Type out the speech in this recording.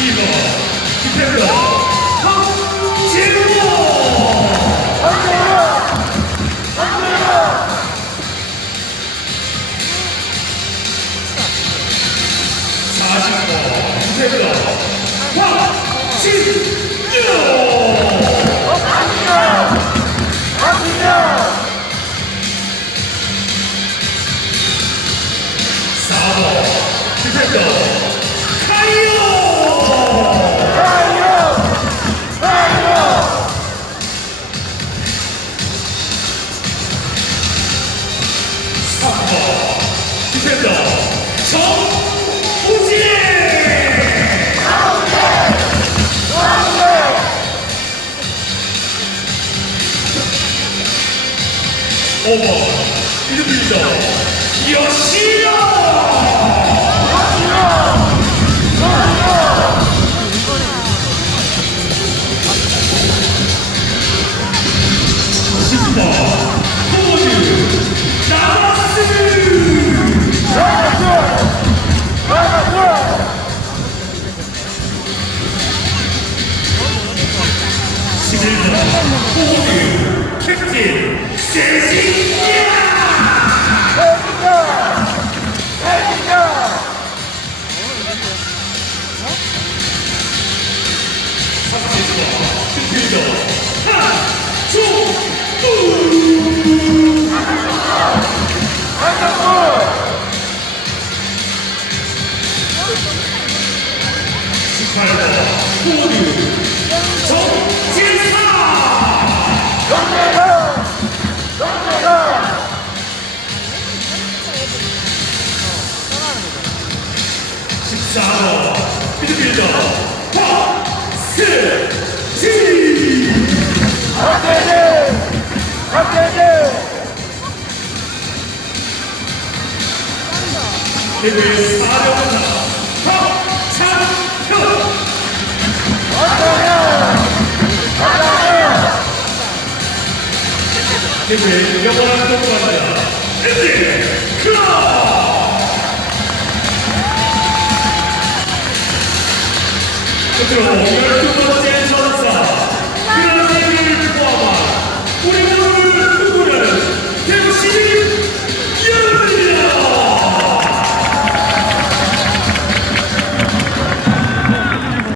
2번 디펜더 황진호 디펜더 황진호 사번 오번 미드필더 요시오 십번 호드 나바스 십일번 호드 캡틴 세징야 필더 하종우 십팔번 호드 정진 십사번 미드필더 박스지 대회 사령자 박찬현 대회 영원한 동반자 엔디 클럽